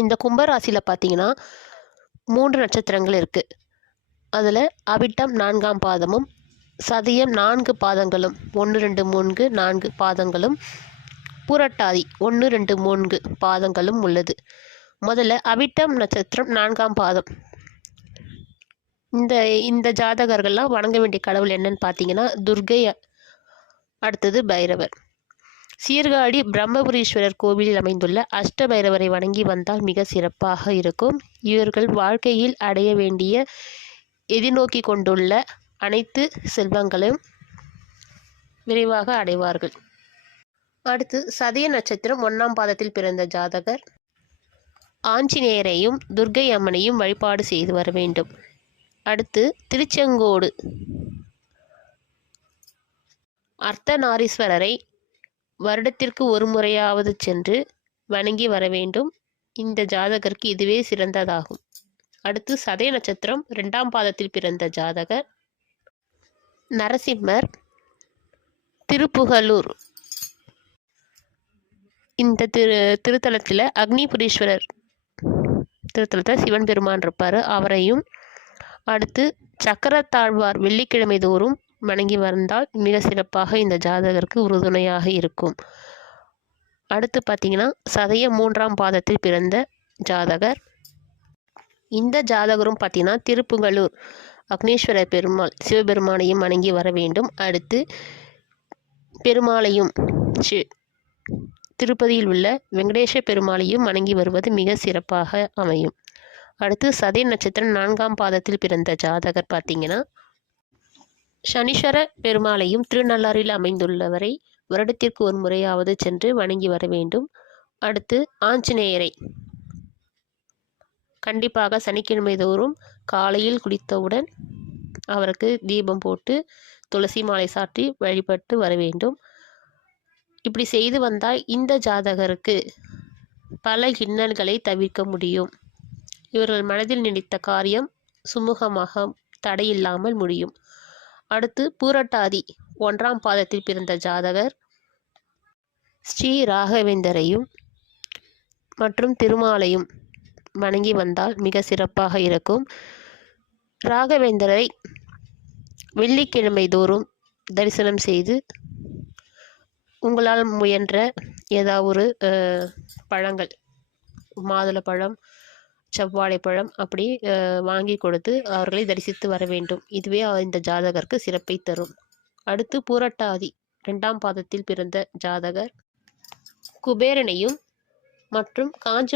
இந்த கும்பராசியில் பார்த்தீங்கன்னா மூன்று நட்சத்திரங்கள் இருக்குது அதில் அவிட்டம் நான்காம் பாதமும் சதயம் நான்கு பாதங்களும் ஒன்று ரெண்டு மூன்று நான்கு பாதங்களும் புரட்டாதி ஒன்று ரெண்டு மூன்று பாதங்களும் உள்ளது. முதல்ல அவிட்டம் நட்சத்திரம் நான்காம் பாதம். இந்த இந்த ஜாதகர்கள்லாம் வணங்க வேண்டிய கடவுள் என்னன்னு பார்த்தீங்கன்னா துர்கை அடுத்தது பைரவர். சீர்காழி பிரம்மபுரீஸ்வரர் கோவிலில் அமைந்துள்ள அஷ்டபைரவரை வணங்கி வந்தால் மிக சிறப்பாக இருக்கும். இவர்கள் வாழ்க்கையில் அடைய வேண்டிய எதிர்நோக்கி கொண்டுள்ள அனைத்து செல்வங்களையும் விரைவாக அடைவார்கள். அடுத்து சதய நட்சத்திரம் ஒன்றாம் பாதத்தில் பிறந்த ஜாதகர். ஆஞ்சநேயரையும் துர்க்கை அம்மனையும் வழிபாடு செய்து வர வேண்டும். அடுத்து திருச்செங்கோடு. அர்த்தநாரீஸ்வரரை வருடத்திற்கு ஒரு முறையாவது சென்று வணங்கி வர வேண்டும். இந்த ஜாதகருக்கு இதுவே சிறந்ததாகும். அடுத்து சதய நட்சத்திரம் ரெண்டாம் பாதத்தில் பிறந்த ஜாதகர். நரசிம்மர் திருப்புகலூர். இந்த திரு திருத்தலத்தில் அக்னிபுரீஸ்வரர் திருத்தலத்தில் சிவன் பெருமான் இருப்பார். அவரையும் அடுத்து சக்கரத்தாழ்வார் வெள்ளிக்கிழமை தோறும் வணங்கி வந்தால் மிக சிறப்பாக இந்த ஜாதகருக்கு உறுதுணையாக இருக்கும். அடுத்து பார்த்தீங்கன்னா சதய மூன்றாம் பாதத்தில் பிறந்த ஜாதகர். இந்த ஜாதகரும் பார்த்தீங்கன்னா திருப்புகலூர் அக்னீஸ்வர பெருமாள் சிவபெருமானையும் வணங்கி வர வேண்டும். அடுத்து பெருமாளையும் சி- திருப்பதியில் உள்ள வெங்கடேஷ பெருமாளையும் வணங்கி வருவது மிக சிறப்பாக அமையும். அடுத்து சதய நட்சத்திரம் நான்காம் பாதத்தில் பிறந்த ஜாதகர் பார்த்தீங்கன்னா சனீஸ்வர பெருமாளையும் திருநள்ளாறில் அமைந்துள்ளவரை வருடத்திற்கு ஒரு முறையாவது சென்று வணங்கி வர வேண்டும். அடுத்து ஆஞ்சநேயரை. கண்டிப்பாக சனிக்கிழமை தோறும் காலையில் குளித்தவுடன் அவருக்கு தீபம் போட்டு துளசி மாலை சாற்றி வழிபட்டு வர வேண்டும். இப்படி செய்து வந்தால் இந்த ஜாதகருக்கு பல இன்னல்களை தவிர்க்க முடியும். இவர்கள் மனதில் நினைத்த காரியம் சுமூகமாக தடையில்லாமல் முடியும். அடுத்து பூரட்டாதி ஒன்றாம் பாதத்தில் பிறந்த ஜாதகர் ஸ்ரீ ராகவேந்தரையும் மற்றும் திருமாலையும் வணங்கி வந்தால் மிக சிறப்பாக இருக்கும். ராகவேந்தரை வெள்ளிக்கிழமை தோறும் தரிசனம் செய்து உங்களால் முயன்ற ஏதாவது ஒரு பழங்கள் மாதுளப்பழம் செவ்வாழைப்பழம் அப்படி அஹ், வாங்கி கொடுத்து அவர்களை தரிசித்து வர வேண்டும். இதுவே இந்த ஜாதகருக்கு சிறப்பை தரும். அடுத்து பூரட்டாதி ரெண்டாம் பாதத்தில் பிறந்த ஜாதகர் குபேரனையும் மற்றும் காஞ்சி